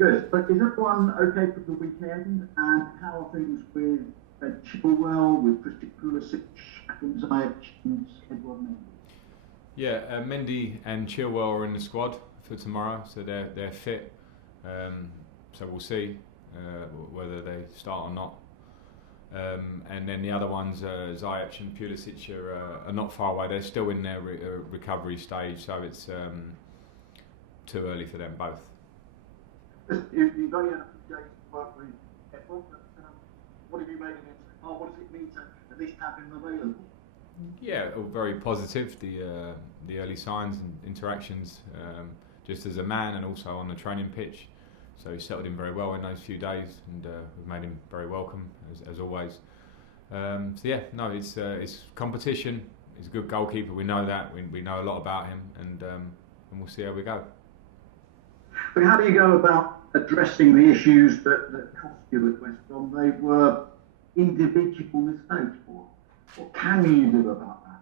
Good. But is everyone okay for the weekend? And how are things with Chilwell, with Pulisic, and Ziyech and Mendy? Yeah, Mendy and Chilwell are in the squad for tomorrow, so they're fit. So we'll see whether they start or not. And then the other ones, Ziyech and Pulisic, are not far away. They're still in their recovery stage, so it's too early for them both. You've only had a few days to work with Kepa, but what have you made of it? What does it mean to at least have him available? Yeah, very positive. The early signs and interactions, just as a man and also on the training pitch. So he settled in very well in those few days, and we've made him very welcome as always. So yeah, no, it's competition. He's a good goalkeeper. We know that. We know a lot about him, and we'll see how we go. But how do you go about addressing the issues that cost you at West Brom? They were individual mistakes. What can you do about that?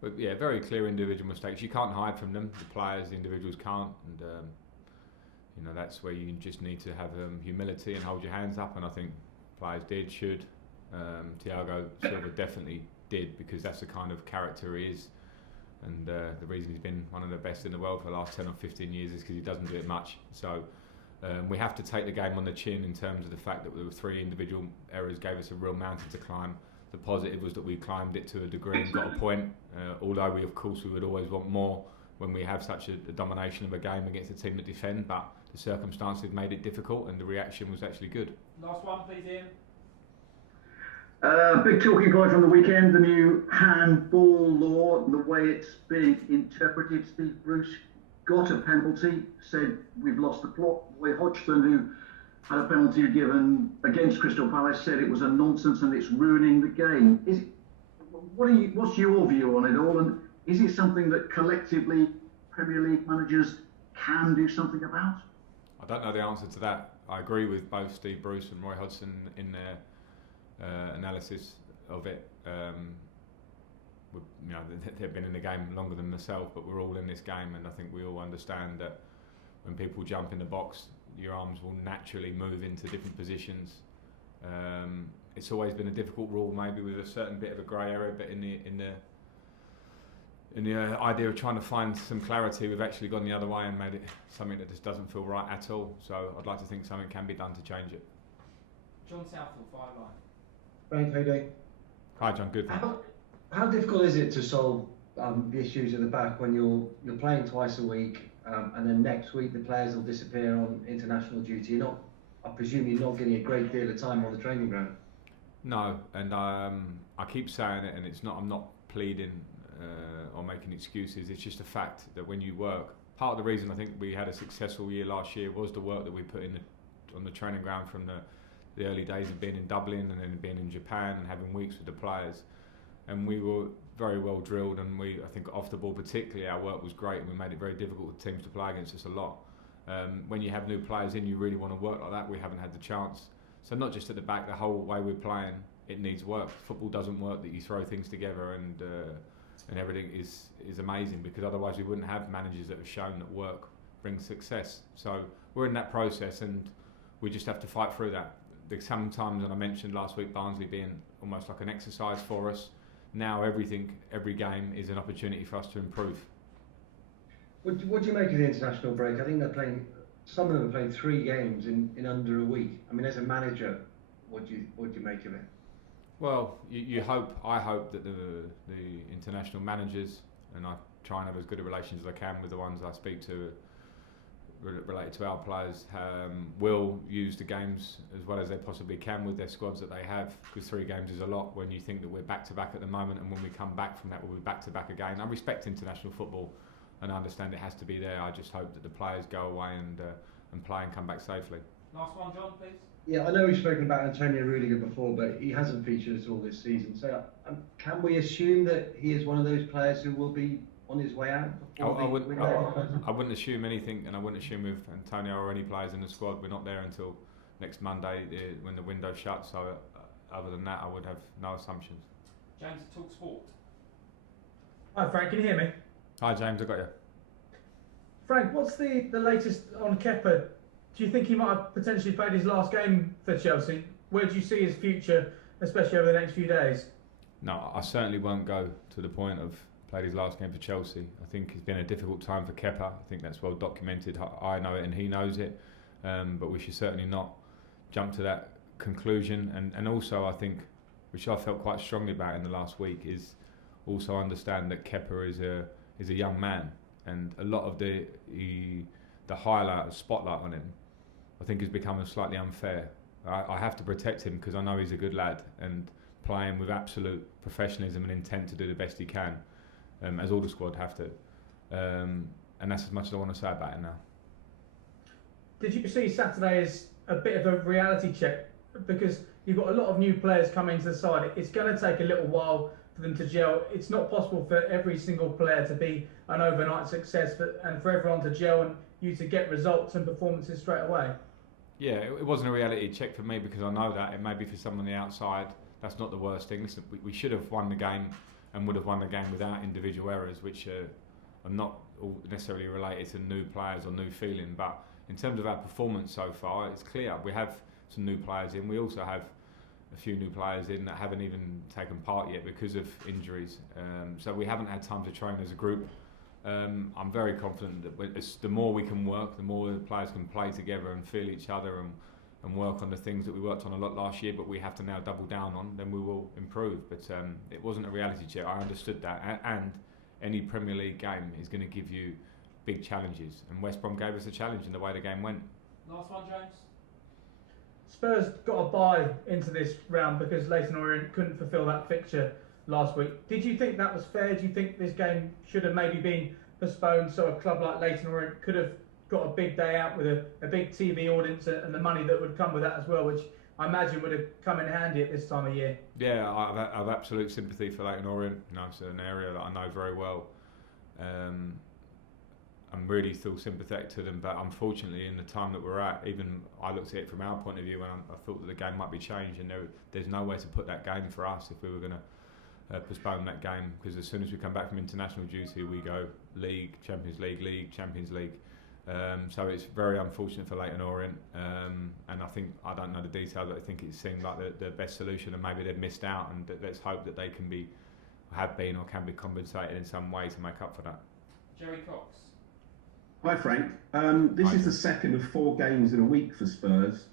But yeah, very clear individual mistakes. You can't hide from them. The players, the individuals can't, and that's where you just need to have humility and hold your hands up. And I think players should. Thiago Silva definitely did, because that's the kind of character he is. And the reason he's been one of the best in the world for the last 10 or 15 years is because he doesn't do it much. So we have to take the game on the chin in terms of the fact that there were 3 individual errors gave us a real mountain to climb. The positive was that we climbed it to a degree and got a point, although we would always want more when we have such a domination of a game against a team that defend, but the circumstances made it difficult and the reaction was actually good. Last one, please, Ian. Big talking point from the weekend, the new handball law, the way it's being interpreted. Steve Bruce got a penalty, said we've lost the plot. Roy Hodgson, who had a penalty given against Crystal Palace, said it was a nonsense and it's ruining the game. What's your view on it all, and is it something that collectively Premier League managers can do something about? I don't know the answer to that. I agree with both Steve Bruce and Roy Hodgson in their analysis of it. They've been in the game longer than myself, but we're all in this game, and I think we all understand that when people jump in the box, your arms will naturally move into different positions. It's always been a difficult rule, maybe with a certain bit of a grey area, but in the idea of trying to find some clarity, we've actually gone the other way and made it something that just doesn't feel right at all. So I'd like to think something can be done to change it. John Southall, 5 line. Frank, how you doing? Hi John, good. How difficult is it to solve the issues at the back when you're playing twice a week, and then next week the players will disappear on international duty? I presume you're not getting a great deal of time on the training ground. No, and I keep saying it, and I'm not pleading or making excuses. It's just a fact that when you work, part of the reason I think we had a successful year last year was the work that we put in on the training ground from the early days of being in Dublin and then being in Japan and having weeks with the players. And we were very well drilled, and I think off the ball particularly, our work was great, and we made it very difficult for teams to play against us a lot. When you have new players in, you really want to work like that. We haven't had the chance. So not just at the back, the whole way we're playing, it needs work. Football doesn't work that you throw things together and everything is amazing, because otherwise we wouldn't have managers that have shown that work brings success. So we're in that process, and we just have to fight through that. Sometimes, and I mentioned last week, Barnsley being almost like an exercise for us. Now every game is an opportunity for us to improve. What do you make of the international break? I think some of them are playing 3 games in under a week. I mean, as a manager, what do you make of it? Well, I hope that the international managers, and I try and have as good a relations as I can with the ones I speak to related to our players, will use the games as well as they possibly can with their squads that they have, because 3 games is a lot when you think that we're back to back at the moment, and when we come back from that we'll be back to back again. I respect international football and I understand it has to be there. I just hope that the players go away and play and come back safely. Last one, John, please. Yeah, I know we've spoken about Antonio Rudiger before, but he hasn't featured at all this season. So can we assume that he is one of those players who will be on his way out? I wouldn't assume anything, and I wouldn't assume with Antonio or any players in the squad. We're not there until next Monday when the window shuts. So other than that, I would have no assumptions. James, Talk Sport. Hi Frank, can you hear me? Hi James, I got you. Frank, what's the latest on Kepa Do you think he might have potentially played his last game for Chelsea? Where do you see his future, especially over the next few days? No, I certainly won't go to the point of played his last game for Chelsea. I think it's been a difficult time for Kepa. I think that's well documented. I know it and he knows it. But we should certainly not jump to that conclusion. And also I think, which I felt quite strongly about in the last week, is also understand that Kepa is a young man, and a lot of the spotlight on him, I think, has become slightly unfair. I have to protect him because I know he's a good lad and playing with absolute professionalism and intent to do the best he can, as all the squad have to. And that's as much as I want to say about it now. Did you see Saturday as a bit of a reality check? Because you've got a lot of new players coming to the side. It's going to take a little while for them to gel. It's not possible for every single player to be an overnight success, and for everyone to gel and you to get results and performances straight away. Yeah, it wasn't a reality check for me because I know that. It may be for someone on the outside. That's not the worst thing. Listen, we should have won the game and would have won the game without individual errors, which are not all necessarily related to new players or new feeling. But in terms of our performance so far, it's clear we have some new players in. We also have a few new players in that haven't even taken part yet because of injuries. So we haven't had time to train as a group. I'm very confident that the more we can work, the more the players can play together and feel each other and work on the things that we worked on a lot last year, but we have to now double down on, then we will improve. But it wasn't a reality check. I understood that. And any Premier League game is going to give you big challenges. And West Brom gave us a challenge in the way the game went. Last one, James. Spurs got a bye into this round because Leyton Orient couldn't fulfil that fixture last week. Did you think that was fair? Do you think this game should have maybe been postponed so a club like Leyton Orient could have got a big day out with a big TV audience and the money that would come with that as well, which I imagine would have come in handy at this time of year? Yeah, I've absolute sympathy for Leyton Orient. You know, it's an area that I know very well. I'm really still sympathetic to them, but unfortunately in the time that we're at, even I looked at it from our point of view and I thought that the game might be changed, and there's no way to put that game for us if we were going to postpone that game, because as soon as we come back from international duty we go League, Champions League, Champions League. So it's very unfortunate for Leyton Orient, and I don't know the details, but I think it seemed like the best solution, and maybe they've missed out, and let's hope that they have been or can be compensated in some way to make up for that. Jerry Cox. Hi Frank, this is the second of 4 games in a week for Spurs,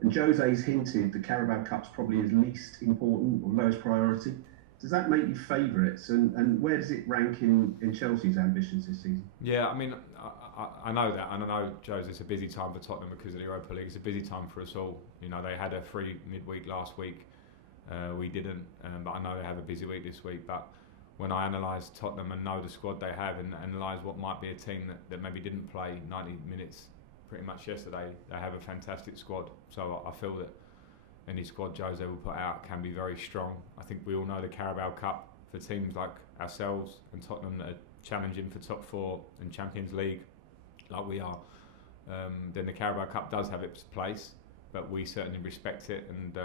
and Jose's hinted the Carabao Cup's probably his least important or lowest priority. Does that make you favourites, and where does it rank in Chelsea's ambitions this season? Yeah, I mean, I know that, and I know, Jose, it's a busy time for Tottenham because of the Europa League. It's a busy time for us all. You know, they had a free midweek last week. We didn't, but I know they have a busy week this week. But when I analyse Tottenham and know the squad they have, and analyse what might be a team that maybe didn't play 90 minutes pretty much yesterday, they have a fantastic squad. So I feel that any squad Jose will put out can be very strong. I think we all know the Carabao Cup for teams like ourselves and Tottenham that are challenging for top 4 and Champions League like we are. Then the Carabao Cup does have its place, but we certainly respect it, and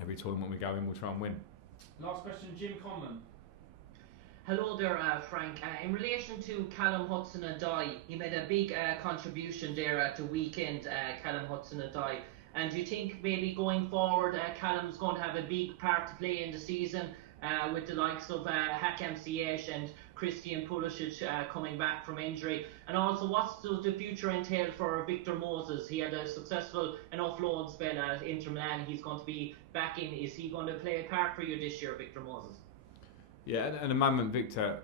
every tournament we go in we'll try and win. Last question, Jim Conlon. Hello there, Frank. In relation to Callum Hudson-Odoi, he made a big contribution there at the weekend, Callum Hudson-Odoi. And do you think maybe going forward, Callum's going to have a big part to play in the season with the likes of Hakim Ziyech and Christian Pulisic coming back from injury? And also, what's the future entail for Victor Moses? He had a successful enough loan spell at Inter Milan. He's going to be back in. Is he going to play a part for you this year, Victor Moses? Yeah, at the moment Victor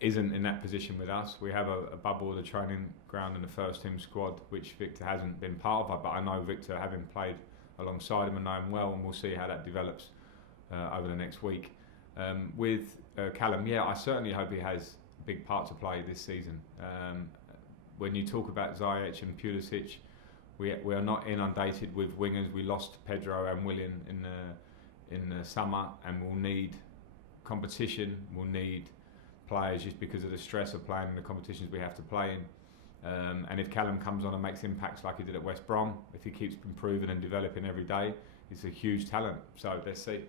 isn't in that position with us. We have a bubble of the training ground in the first team squad, which Victor hasn't been part of, but I know Victor, having played alongside him and know him well, and we'll see how that develops over the next week. With Callum, yeah, I certainly hope he has a big part to play this season. When you talk about Ziyech and Pulisic, we are not inundated with wingers. We lost Pedro and Willian in the summer, and we'll need competition, we'll need players just because of the stress of playing in the competitions we have to play in. And if Callum comes on and makes impacts like he did at West Brom, if he keeps improving and developing every day, he's a huge talent. So let's see.